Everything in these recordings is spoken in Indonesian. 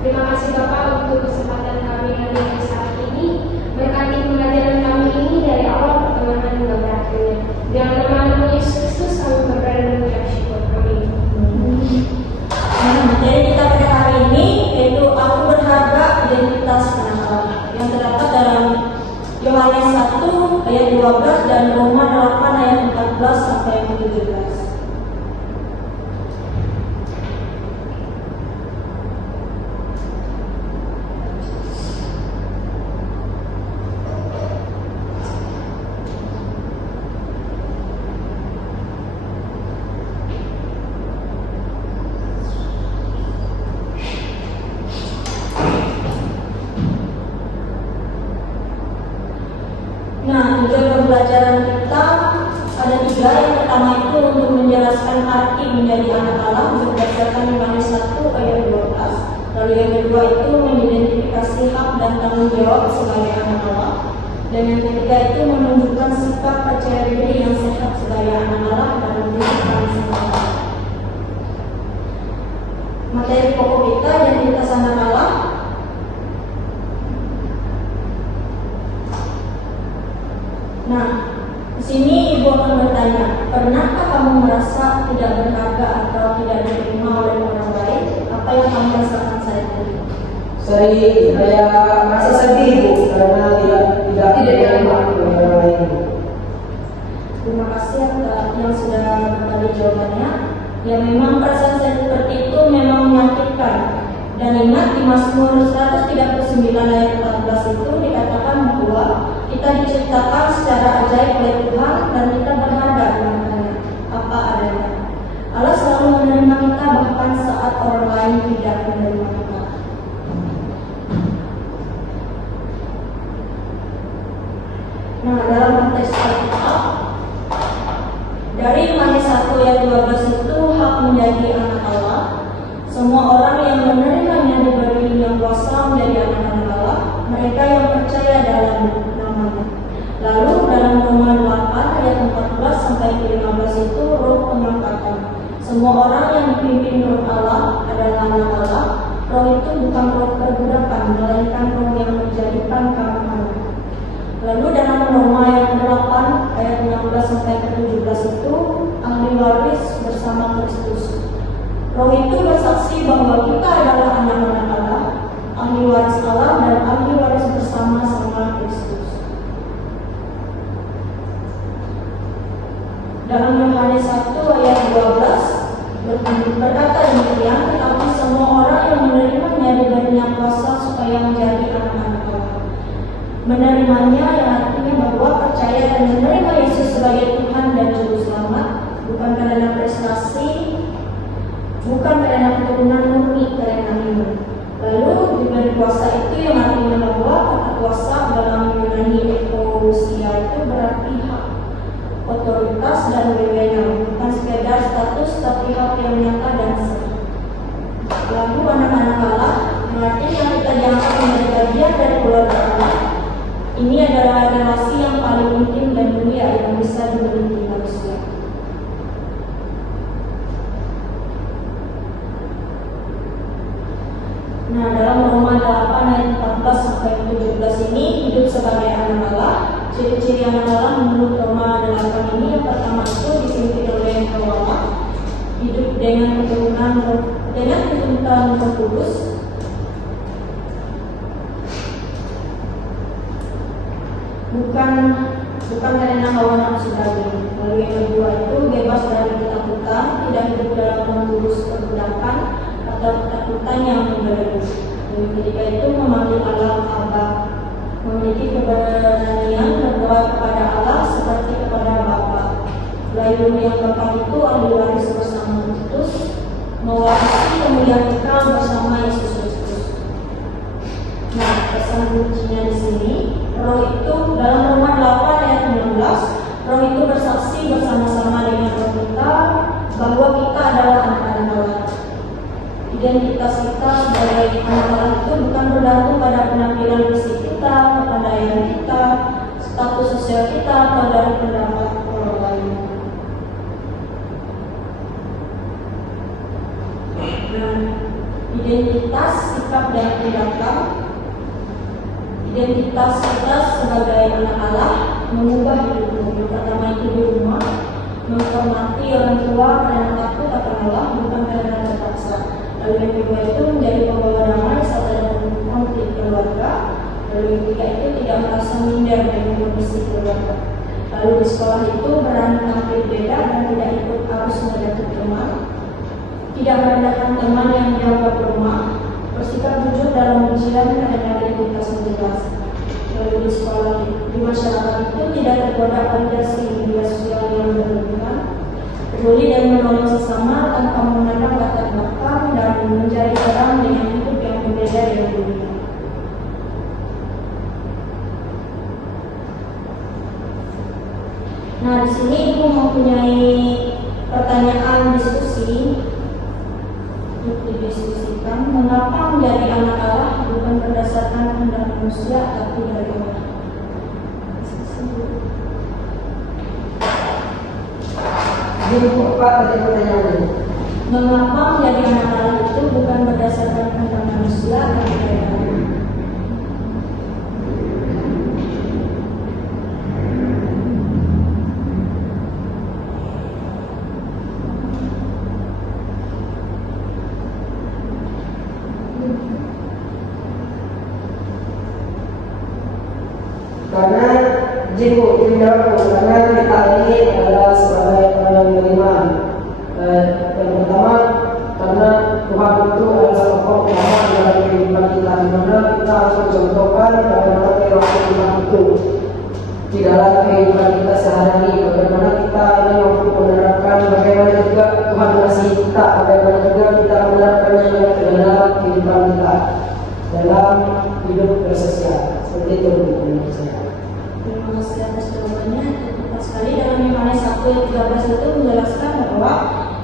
Terima kasih Bapak untuk kesempatan kami hadir di saat ini. Berkati pembelajaran kami ini dari awal pertengahan hingga berakhirnya. Dalam nama Yesus Kristus kami berdoa dan mengucap syukur. Amin. Nah, materi kita pada hari ini yaitu aku berharga identitas anak Allah yang terdapat dalam Yohanes 1 ayat 12 dan Roma 8 ayat 14 sampai 17. Nah, tujuan pembelajaran kita ada 3. Yang pertama itu untuk menjelaskan arti menjadi anak Allah berdasarkan Yohanes 1 ayat 12. Lalu yang kedua itu mengidentifikasi hak dan tanggung jawab sebagai anak Allah. Dan yang ketiga itu menunjukkan sikap percaya diri yang sehat sebagai anak Allah dalam kehidupan sehari-hari. Materi pokok kita identitas anak Allah. Nah, di sini ibu akan bertanya, pernahkah kamu merasa tidak berharga atau tidak diterima oleh orang lain? Apa yang kamu rasakan saat ini? Saya merasa sedih, Bu, karena tidak diterima oleh orang lain. Terima kasih yang sudah berbagi jawabannya. Ya, memang perasaan saya seperti itu memang menyakitkan. Dan ingat di Mazmur 139 ayat 14 itu dikatakan bahwa kita diciptakan secara ajaib oleh Tuhan dan kita berharga di matanya apa adanya. Allah selalu menerima kita bahkan saat orang lain tidak menerima kita. Nah, dalam konteks Alkitab dari Yohanes 1 ayat 12 itu hak menjadi anak Allah. Semua orang yang menerimanya diberi yang kuasa menjadi anak-anak Allah, mereka yang percaya dalam namanya. Lalu dalam Roma 8 ayat 14 sampai 15 itu roh pengangkatan. Semua orang yang dipimpin roh Allah adalah anak Allah. Roh itu bukan roh perbudakan, melainkan roh yang menjadikan kamu anak. Lalu dalam Roma ayat 8 ayat 16 sampai 17 itu ahli waris bersama Kristus. Roh itu bersaksi bahwa kita adalah anak-anak Allah, ahli waris Allah dan ahli waris bersama-sama Kristus. Dalam Yohanes 1 ayat 12 berkata demikian, tetapi semua orang yang menerimanya diberinya kuasa supaya menjadi anak-anak Allah. Menerimanya yang artinya bahwa percaya dan menerima Yesus sebagai Tuhan dan Juru Selamat bukan karena prestasi, bukan karena keturunan murni, karena iman. Lalu diberi kuasa itu yang artinya bahwa kata kuasa dalam Yunani ekousia itu berarti hak, otoritas dan wewenang, bukan sekedar status tapi hak yang nyata dan sah. Lalu anak-anak Allah yang artinya kita diangkat menjadi bagian dari keluarga Allah. Ini adalah relasi yang paling intim dan mulia yang bisa dimiliki manusia. Nah, dalam Roma 8 ayat 14 sampai 17 ini hidup sebagai anak Allah. Ciri-ciri anak Allah menurut Roma 8 ini yang pertama itu dipimpin oleh Roh Allah, hidup dengan keturunan Roh Kudus, bukan karena hawa nafsu daging. Lalu yang kedua itu bebas dari ketakutan, tidak hidup dalam pengurus perbudakan atau ketakutan yang membelenggu. Yang ketiga itu memanggil Allah Aba, memiliki keberanian berdoa kepada Allah seperti kepada Bapa. Lalu yang keempat itu ahli waris bersama Kristus, mewarisi kemuliaan kekal bersama Yesus Kristus. Nah, pesan kuncinya di sini, roh itu dalam Roma 8 ayat 16, roh itu bersaksi bersama-sama dengan roh kita bahwa kita adalah anak-anak Allah. Identitas kita sebagai anak Allah itu bukan bergantung pada penampilan fisik kita, kepandaian kita, status sosial kita, atau dari pendapat orang lain. Nah, identitas, sikap dan tindakan. Identitas kita sebagai anak Allah mengubah hidupmu. Yang pertama itu di rumah, menghormati orang tua karena takut akan Allah, bukan karena terpaksa. Lalu yang kedua itu menjadi pembawa damai saat ada konflik keluarga. Lalu yang ketiga itu tidak merasa minder dan menguruskan keluarga. Lalu di sekolah itu berani tampil beda dan tidak ikut arus menjatuh teman, tidak merendahkan teman yang dianggap lemah, bersikap jujur dalam ujian karena identitas menjelas. Lalu di sekolah, di masyarakat itu tidak tergoda validasi media sosial yang berlebihan, peduli dan menolong sesama tanpa memandang latar belakang dan menjadi orang dengan hidup yang berbeda dengan dunia. Nah, di sini ibu mempunyai pertanyaan diskusi untuk didiskusikan. Mengapa menjadi anak Allah bukan berdasarkan kehendak manusia tapi dari Allah? Jadi apa tadi pertanyaannya? Mengapa menjadi anak Allah itu bukan berdasarkan kehendak manusia tapi dari Allah? Karena jika karena kita ini adalah sebagai orang yang beriman. Yang pertama, karena Tuhan itu adalah sosok utama dalam kehidupan kita, di mana kita harus mencontohkan bagaimana perilaku Tuhan itu di dalam kehidupan kita sehari-hari. Bagaimana kita ini mampu menerapkan, bagaimana juga Tuhan mengasihi kita, bagaimana juga kita menerapkannya ke dalam kehidupan kita dalam hidup bersosial. Seperti itu menurut saya. Terima kasih atas jawabannya. Tepat sekali dalam Yohanes 1 ayat 13 itu menjelaskan bahwa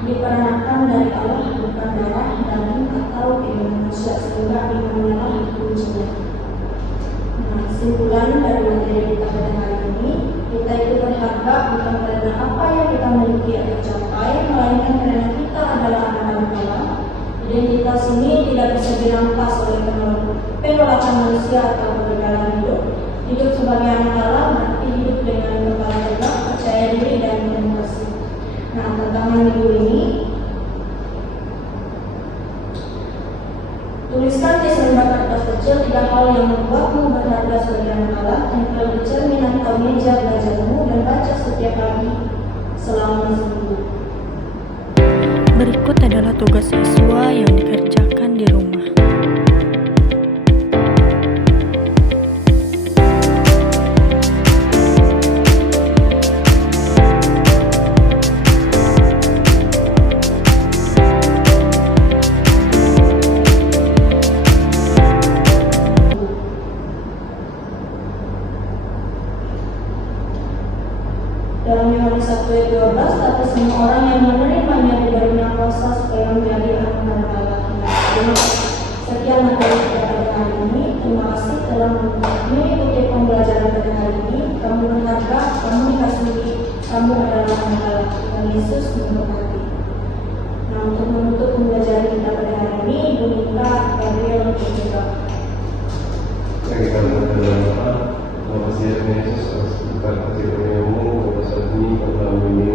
diperanakan dari Allah bukan darah, daging atau keinginan manusia, sehingga iman Allah itu kuncinya. Nah, kesimpulan dari materi kita pada hari ini, kita itu berharga bukan karena apa yang kita miliki atau capai, melainkan karena kita adalah anak-anak Allah. Identitas ini tidak bisa dirampas oleh penolakan manusia atau kegagalan hidup. Hidup sebagai anak Allah berarti hidup dengan kepala tegak, percaya diri dan penuh kasih. Nah, tantangan minggu ini, tuliskan di selembar kertas kecil 3 hal yang membuatmu berharga sebagai anak Allah, tempel di cermin atau meja belajarmu dan baca setiap hari selama seminggu. Berikut adalah tugas siswa yang dikerjakan di rumah. Dalam Yohanes 1 ayat 12, tapi semua orang yang menerimanya diberinya kuasa supaya menjadi anak-anak Allah. Sekian materi kita pada hari ini. Terima kasih telah mengikuti pembelajaran pada hari ini. Kamu berharga, kamu dikasihi, kamu adalah anak Allah. Tuhan Yesus memberkati. Nah, untuk menutup pembelajaran kita pada hari ini, Ibu Nita Gabriel untuk juga. Kita berdoa. Terima kasih Yesus atas berkat kasih-Mu atas ini karena ini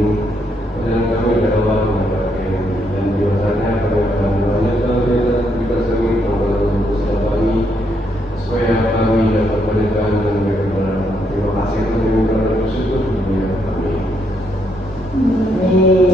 dan kami adalah mendapatkan dan biasanya kami akan melanjutkan kita sering membantu bersama kami supaya kami dapat menekan dan bagaimana. Terima kasih Tuhan, kami bersyukur di dunia kami. Amin.